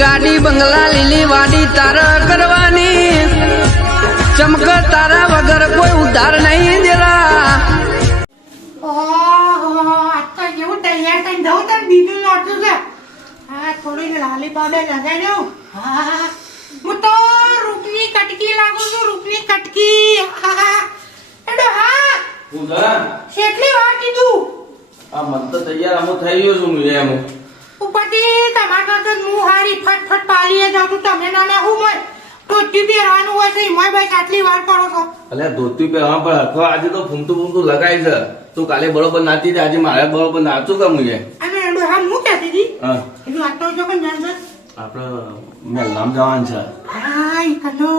ગાડી બંગલા લીલી વાડી તારા કરવાની ચમક તારા વગર કોઈ ઉધાર નહીં દેલા થોડી લાલી પાવડર લગાવી દઉં. હું તો રૂપની કટકી લાગુ છું. રૂપની કટકી. કેટલી વાર કીધું? આ મન તો તૈયાર આમો થઈ ગયો છું મેં આમો. ઉપરથી તમારા કરતા હું હારી ફટફટ પાલીએ જાઉં છું. તમે નાના હું મય ધોતી પહેરવાનું હોય છે એમાં ભાઈ આટલી વાર કરો છો. અલ્યા ધોતી પહેરવા પણ અથવા આજે તો ફૂમતું લગાઈ છે. તું કાલે બરોબર નાચી આજે મારે બરોબર નાચું કે મુજે. અને હા હું કહેતી હતી હા એનું આટલો જો પણ જાણ છે આપણે મેલનામ જવાનું છે. હા કલો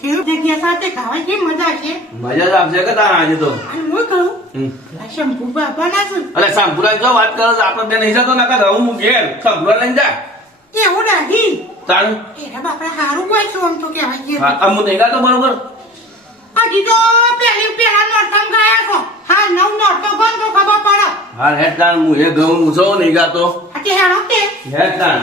શેવ જગ્યા સાથે ખાવા કેમ મજા છે. મજા જ આવશે કે તારા આજે તો. અને હું કહું શંભુ બાબા ના છું. અલે સાંભળા જો વાત કરો આપણે બે નહીં જતો નકા રહું હું ઘેર સાંભળવા લઈને જા. એવું નહીં તારું એના બાપડા હારું હોય છું આમ તો કહેવાય છે. હા આમ હું નહીં ગાતો બરોબર. હજી તો પેલા નોરતમ ગયા છો. હા નવ નોરતો બંધ તો ખબર પડે. હા હેડ તાણ હું એ ઘઉં ઊંચો નહીં ગાતો આજે હેડો તે હેડ તાણ.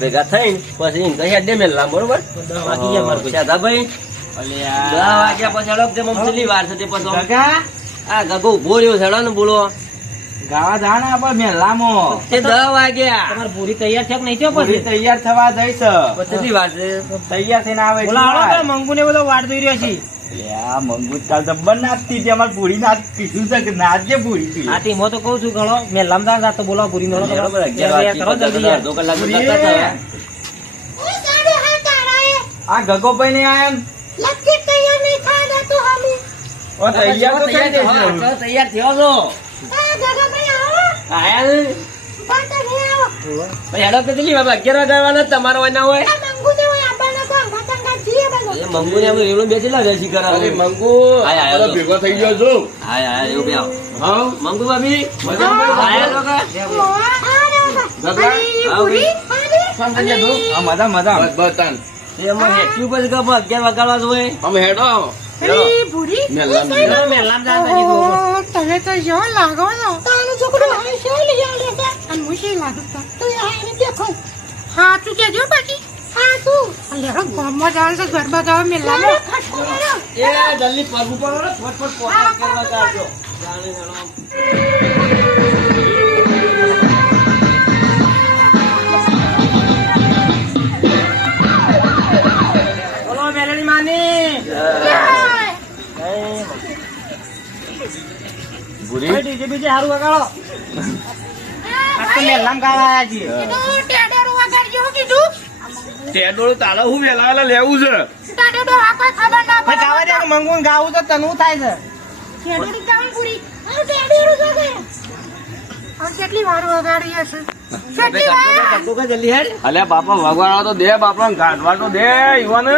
ભેગા થઈને પછી હેડે મેલા બરોબર વાગ્યા પછી વાર છે તે પછી આ ગગો ઉભો રહ્યો છે ને બોલો ગાવા દાણા આપણે મેલામાં તે 10 વાગ્યા તમારી પૂરી તૈયાર છે કે નહીં પૂરી તૈયાર થવા જઈશ કેટલી વાર છે તૈયાર થઈને આવે મંગુ ને બધો વાટ જોઈ રહ્યો છે મંગુ કાલ જબ્બર નાચતી હતી અમારે પૂરી નાચ પીધું છે કે નાચજે પૂરી પી આથી હું તો કઉ છું ઘણો મેં લમદાર જાતો બોલો પૂરી નો બરાબર 11 કરો જલ્દી 2 કલાક આ ગગોભાઈ ને આયા લક્કી તૈયાર નહીં ખાધા તો હમી ઓ તૈયાર તો થઈ જશે તૈયાર થયો છો જગા ભાઈ આવો આયા પાટા નહીં આવો ભાઈ હેડો કેટલી બાબા 11 વાગવાના તમારો હોય ના હોય મંગુ ને હોય આપણા તો અંગા જીએ બનો એ મંગુ ને અમે એવડું બેસેલા જશી કરા અરે મંગુ આયા ભેગો થઈ ગયો છું. આયા એવું બે હા મંગુ ભાભી મજામાં આયા લોકો પૂરી મજા મજા બસ તાણ એમાં હેઠી પછી ગપ 11 વાગવા જોઈએ અમે હેડો અરે પૂરી મેલામ મેલામ જાતા તમે તો જો લાગો છો તારો છોકરો આ શું લઈ આવે છે અને મુશી લાગો તો આને દેખો હા તું કેજો બાકી હા તું લેરો ગોમમાં જાવ છે ગરબા ગાવ મેલામાં એ જલ્દી પગ ઉપર ફટફટ પોતા કરવા જાજો જાણે હેડો બીજે બીજે સારું વગાડો મેલામ ગાવા આવ્યા છીએ તો ટેડરો વગાડજો કીધું ટેડોળું તારે હું વેલા વેલા લેવું છે. ટેડરો આ કોઈ ખબર ના પડે ગાવા દે મંગુ ગાવું તો તનું થાય છે ટેડરો ગાવ પૂરી આ ટેડરો વગાડે આ કેટલી વાર વગાડી હશે કેટલી વાર જલ્દી હેડ અલ્યા બાપા ભગવાન તો દે બાપા ગાંઠવા તો દે ઈવાને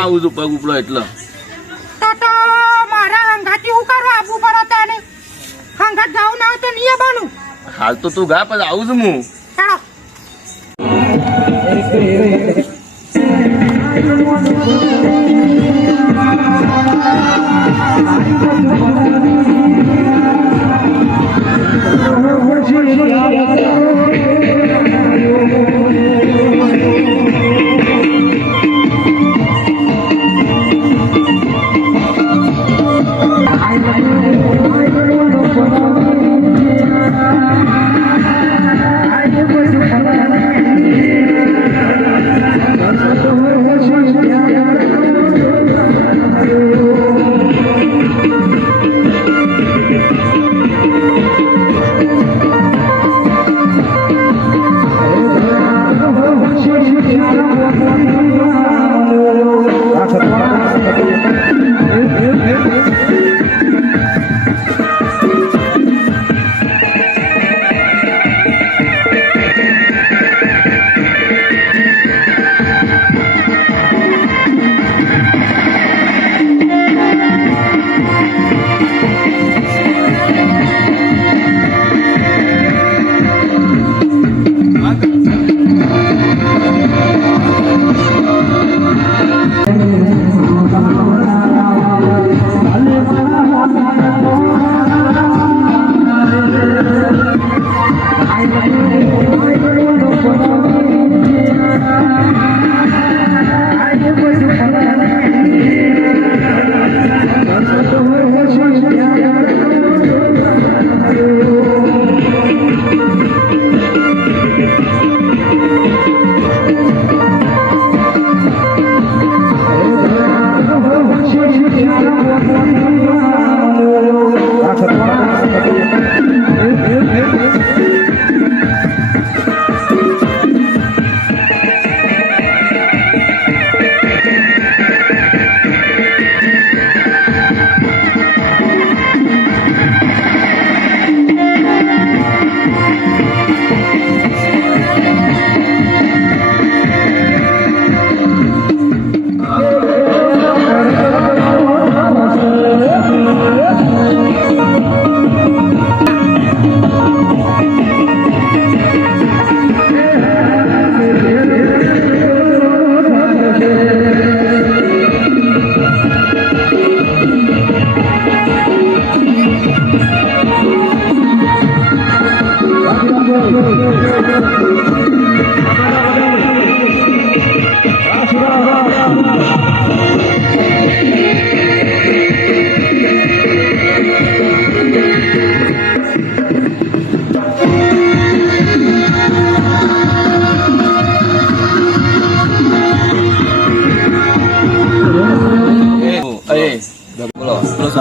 આવું છું પગ ઉપડો એટલે તો મારા હંગાતી હું કરવા આપવું પડે તને હંગાત જાવ ના હોય તો નહીં આવવાનું હાલ તો તું ગા પછી આવું છું હું ચાલો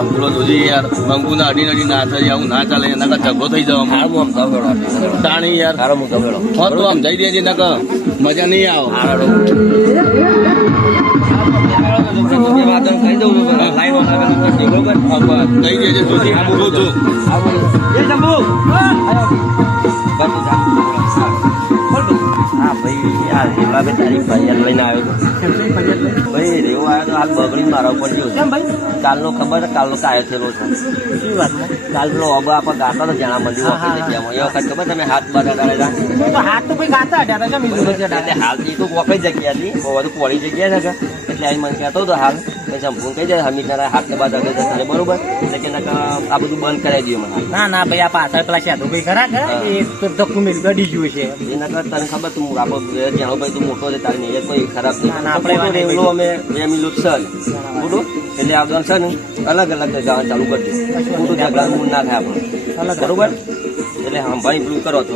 બોલો જોજી યાર મંગુના અડી ના થાય આવું ના ચાલે એના કા ઝઘડો થઈ જવા તાણી યાર હોત તો આમ જઈ દેજે નકર મજા નહીં આવે કહી દેજે જોજી પૂરું છું હા ભાઈ યાર એવા બે તારી ફરિયાદ લઈને આવ્યો હતો ભાઈ રેવો આવ્યો તો હાલ બગડીને મારા ઉપર ગયો કાલનો ખબર કાલનો કાયો થયેલો છે શું વાત કાલ પેલો અબા આપા ગાતા હતા જાણા મંદિર જગ્યામાં એ વખત ખબર તમે હાથ બગાડ્યા હતા હાથ તો ભાઈ ગાતા એટલે હાલ તો વખત જગ્યા હતી બહુ બધું પોળી જગ્યા છે એટલે અહીં મને કહેતો હતો હાલ સંપૂર્ણ કહી જાય હમીરના હાથ બાદ આગળ જતા બરોબર એટલે કે આ બધું બંધ કરાવી દઈએ મને ના ભાઈ આ પાછળ પેલા સાધુ ભાઈ ખરા એ તો ધક્કું મેળ ગડી ગયું છે એના કરતા તને ખબર તું આપણો જાણો ભાઈ તું મોટો છે તારી નિયત કોઈ ખરાબ નહીં આપણે રેવલો અમે 2 મિનિટ છે બરોબર એટલે આપણે છે ને અલગ અલગ જવા ચાલુ કરજો મોટું ઝઘડા મૂળ ના થાય આપણે બરોબર એટલે સંભાળી પેલું કરો તો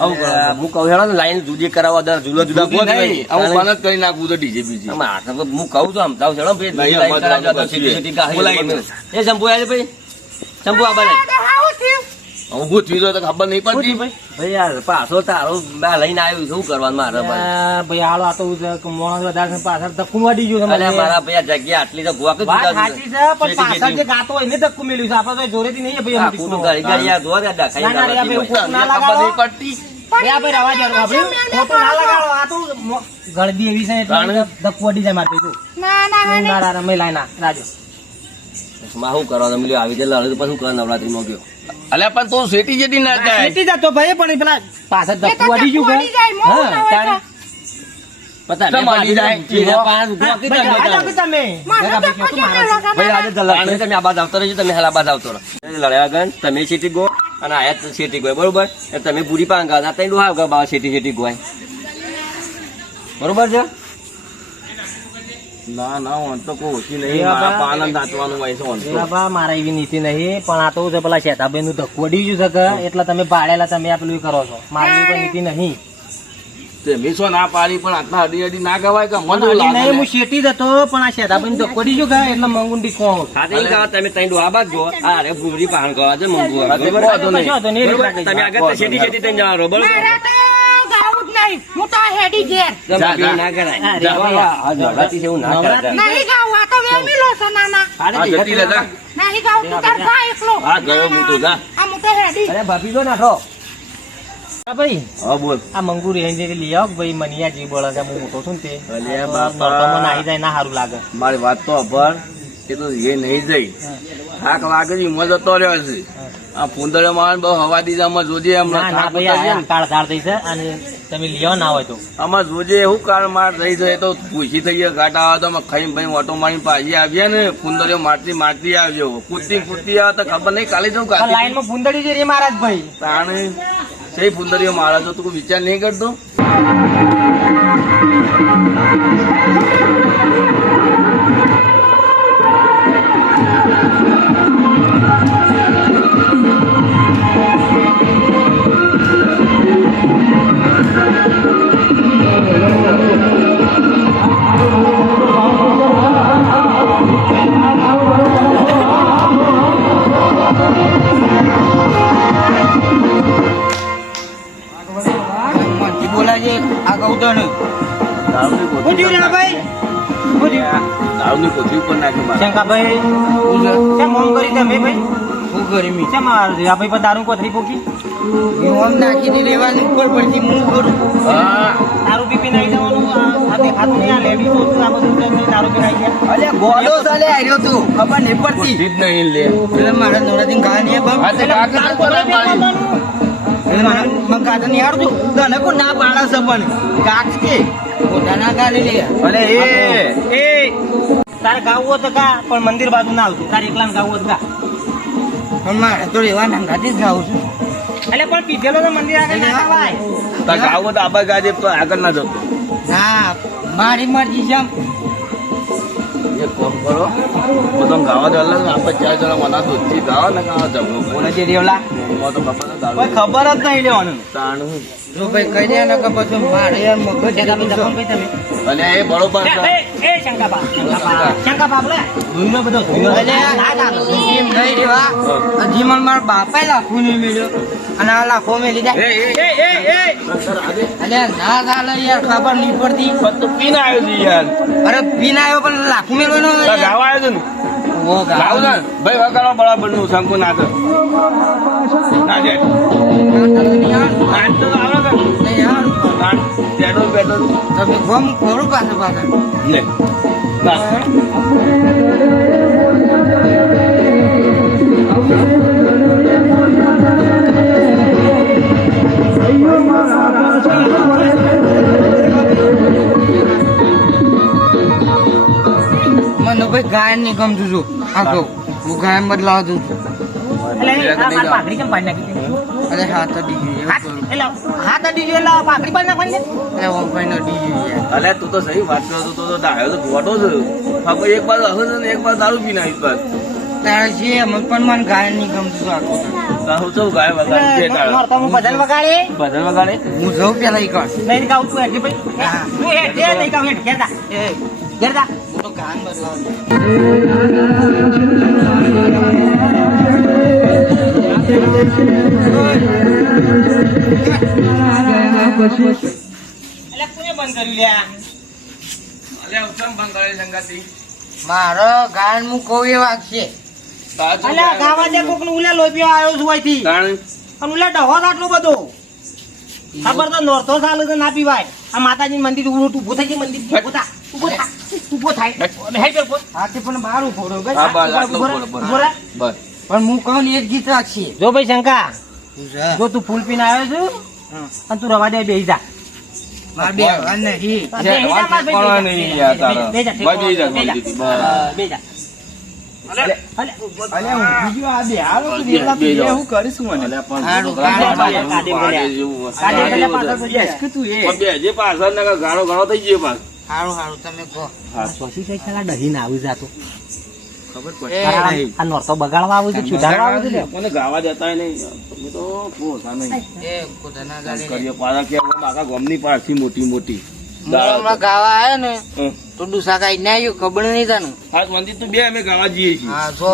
હું કહું હેડો ને લાઈન જુદી કરાવવા દર જુદા જુદા આવું બંધ કરી નાખવું તો ડીજે બીજી હું કહું છું સમજાવ હેડો એ શંભુ આવે ભાઈ શંભુ આ બને ઊભું થયું તો ખબર નહીં પડતી ભાઈ યાર પાછો તારો લઈને આવ્યું શું કરવાનું મારે ભાઈ હાલો આ તો મોણ વધારે પાછળ ધક્કું વાડી ગયું મારા ભાઈ જગ્યા આટલી તો ગોવા પણ પાછળ જે ગાતો હોય ને ધક્કું મેળ્યું છે આપડે તો જોરેથી નહીં ભાઈ ગાડી યાર જોવા નહીં પડતી ગળદી એવી છે ધક્કું વાડી જાય મારે રાજો શું કરવાનું મળ્યું આવી જાય લડે પછી શું કરવા નવરાત્રી માં ગયો અલ્યા પણ તું શેટી જેટી ના જાય શેટી જતો ભાઈ પણ પેલા પાછળ ધક્કું વાડી ગયું તમે શેટી ગો અને આયા શેટી ગયો બરોબર તમે પૂરી પાંગા તઈ ડોહા શેટી ગોય બરોબર છે ના હું તો કોઈ ઓછી નહીં પાલન દાંતવાનું હોય છે મારા એવી નીતિ નહીં પણ આ તો પેલા શેતાભાઈ નું ધક્કું વડી ગયું છે એટલે તમે ભાડેલા તમે આ પેલું કરો છો મારી કોઈ નીતિ નહીં મીસો ના પાડી પણ આટલા અડી અડી ના ગવાય કે નહીં હું શેટી જતો પણ આ શેતાભાઈ નું ધક્કું વડી ગયું એટલે મંગુંડી કોણ તમે તઈ ડોહા બાદ જો અરે ભૂરી પાણ કરવા છે મંગુ તમે આગળ શેટી શેટી તઈ જવાનો બરોબર હું તો હેડી ઘેર ના કરાય નવરાત્રી એવું ના કરાય નહીં ગાવ આ તો વેમીલો છે નાના નહીં ગાવ તું તાર જા એકલો હા ગયો હું તો જા આ હું તો હેડી અરે ભાભી તો નાખો ભાઈ હા બોલ આ મંગુરી અહીં જે લઈ આવ ભાઈ મનિયા જે બોલે છે હું મોટો છું ને તે અલ્યા બાપા મને આવી જાય ના સારું લાગે મારી વાત તો અભર એ તો એ નહીં જઈ થાક લાગે છે એમાં જતો રહ્યો છે આ ફૂંદડે માં બહુ હવા દીધામાં જોજે હમણાં થાક ઉતરશે ને. કાળ ધાર થઈ છે અને તમે લ્યો ના હોય તો આમાં જોજે એવું કાળ માર થઈ જાય તો ભૂસી થઈ ગયા ઘાટા આવે તો અમે ખાઈ ભાઈ ઓટો મારીને પાછી આવ્યા ને ફૂંદડીઓ મારતી આવજો કૂદતી આવે તો ખબર નહીં કાલે જવું કાલે લાઈન માં ફૂંદડી છે રે મહારાજ ભાઈ તાણે સહી ફૂંદડીઓ મારે તો તું વિચાર નહીં કરતો. બોલાજે આ ગૌતણ દારૂની કોથળી ઉપર નાખે મારે. શંકાભાઈ કેમ ઓમ કરી તમે ભાઈ હું કરી મી કેમ આ ભાઈ પર દારૂ કોથળી પોકી ઓમ નાખીને લેવાની ઉપર પડતી હું કરું હા દારૂ પીપી નાઈ જવાનું આ દેખાતું નહીં આ લેડીઝ આ બધું તમે દારૂ પી નાઈ ગયા અલે ગોડો ચાલે આવ્યો તું ખબર નહીં પડતી જ નહીં લે એટલે મારા નવરાત્રી ગા નહીં બમ હા તે કાગળ ઉપર ના પાડી. એટલે મારા મગ ગાતા નહીં હારતું તને કોઈ ના પાડા છે પણ કાક કે ખોટા ના ગાલી લે અલે એ તારે ગાવું હોય તો ગા પણ મંદિર બાજુ ના આવતું તારે એકલા ગાવું હોય તો ગા પણ મારે તો રેવા નાંગાથી જ ગાઉં છું એટલે પણ પીધેલો તો મંદિર આગળ ના ખવાય તાર ગાવો તો આબા ગાજે તો આગળ ના જતો. ના મારી મરજી છે આમ. એક કામ કરો બધો ગાવા દે અલગ આપણે 4 જણા મના દૂધથી ગાવા ને ગાવા ઝઘડો બોલે છે રેવલા એમાં તો ખબર જ કોઈ ખબર જ નહીં લેવાનું તાણું જો ભાઈ કહી દે ને કે પછી મારે યાર મગજ જગા ભાઈ તમે અને એ બરોબર છે. એ શંકાબા બોલે ધૂનો બધો અલે એમ નહીં રેવા હજી મને મારા બાપાએ લાખો નહીં મળ્યો અને આ લાખો મેલી જાય અલે ના ચાલે યાર ખબર નહીં પડતી પણ તું પીને આવ્યો છે યાર. અરે પીને આવ્યો પણ લાખો મેળવાનો તાર ગાવા આવ્યો છે ને ગાવ ને ભાઈ વગાડો બરાબર નું શંકુ ના કર ના દે નાચ તો આવે ને નાચ પેટ્રોલ તમે ગમ ખોરું પાછળ પાછળ લે ના મને ભાઈ ગાયન ની ગમતું છું આખો હું ગાયન બદલાવા દઉં છું એટલે પાઘડી કેમ પાડી નાખી અરે હાથ ડીજે એટલે હાથ અડી એટલે પાઘડી પાડી નાખવાની અરે ઓમ ભાઈ નો ડીજે યાર અલે તું તો સહી વાત કરો તો ડાયો તો ગોટો છે હવે એક બાજુ હવે છે ને એક બાજુ દારૂ પીને આવી બાજુ તારે છે એમ પણ મને ગાયન ની ગમતું છું આખો તારું ચૌ ગાય વગાડે નોરતા હું ભજન વગાડે ભજન વગાડે હું જઉં પેલા ઈ કર નહીં ગાઉં તું હેઠી ભાઈ તું હેઠે નહીં ગાઉં હેઠ ઘેરતા ઘેરતા હું તો ગાયન બદલાવા એટલે કોને બંધ કર્યું લ્યા અલે ઉત્તમ બંગાળી સંગાતી મારો ગાયન હું કહું એ વાગશે અલ્યા ગાવા દે કોક નું ઉલે લોભિયો આવ્યો છું અહીંથી તાણ અને ઉલે ડહો આટલો બધો ખબર તો નોરતો ચાલે તો ના પીવાય આ માતાજી મંદિર ઉભો થઈ જાય મંદિર ઉભો થાય હે પેલો હાથે પણ બહાર ઉભો રહ્યો હા બસ આટલું બોલો ઉભો રહે. બસ પણ હું કહું ને એ જ ગીત રાખશે જો ભાઈ શંકા જો તું ફૂલ પીને આવ્યો છું અને તું રવા દે બેહી જા મારે બે હવા નહીં બેહી જા માર ભાઈ, પણ નહીં યાર તારા. બેહી જા, ભાઈ બેહી જા, બેહી જા. શાંતિથી, બસ. બેહી જા. અલે, અલે હું બીજું આ બે હાલો બે જા. હું કરીશું મને અલે પણ હારું, ગાળો કાઢી પાડે બોલ્યા. જેવું. કાઢી પાડે બોલ્યા, જેવું. પાછળ બોલ્યા. કે તું એ પણ બે જે પાછળ ને ગાળો ગાળો થઈ ગયો પાછો. હારું હારું તમે કહો સોસી કઈ છેલ્લા ડહીને આવી જાતો ખબર એ પડે આ નોરતો બગાડવા આવું છે છુડાવવા આવું છે લે. મને ગાવા દેતા નહીં તમે તો પોતા નહીં એ ખુદાના ગાલે કરીએ પાછા કે આખા ગામની પારથી મોટી મોટી હું હમણાં ગાવા આવ્યો ને હમ. તો ડુસા કાઈ ના આવ્યું ખબર નહીં તને હા મંદિર તો બે અમે ગાવા જઈએ છીએ હા જો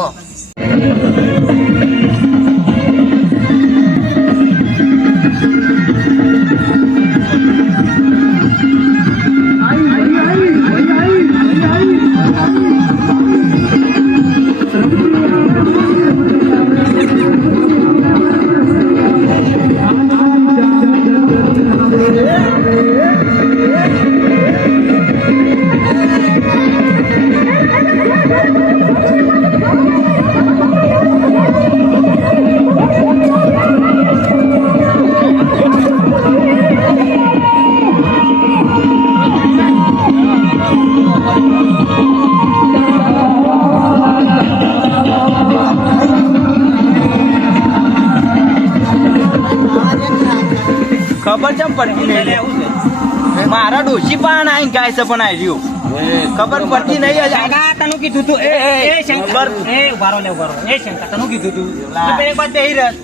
ખબર છે પડતી નહીં મારા ડોશી પણ આઈ ગાય છે પણ આવી રહ્યું ખબર પડતી નહીં શંકા તનું કીધું તું એ શંકર એ ઉભારો લે ઉભારો એ શંકા તનું કીધું તું તો એક વાત બેહી રહ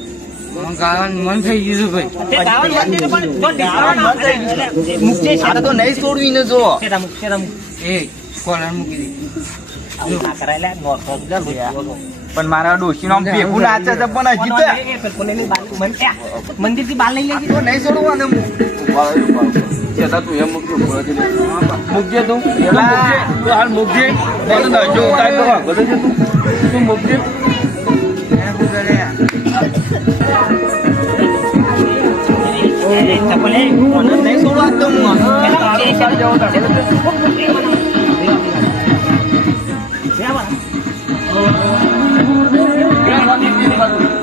મન થઈ ગયું ભાઈ તે દાવન મંદિર પણ તો દાવન મુક્તે આ તો નહીં છોડવી ને જો છે મુક એ કોલર મૂકી દે આ કરાયલા નો તો પણ મારા ડોશી નો ભેગું નાચે છે પણ હજી તો મંદિર થી બાલ લઈ લેજે તો નહીં છોડવાનું તું એમ મૂકજો મૂકજે તું હાલ મૂકજે જો ઉતાર તો બધું છે તું મૂકજે ચપલે નહીં છોડવા તો હું Yeah,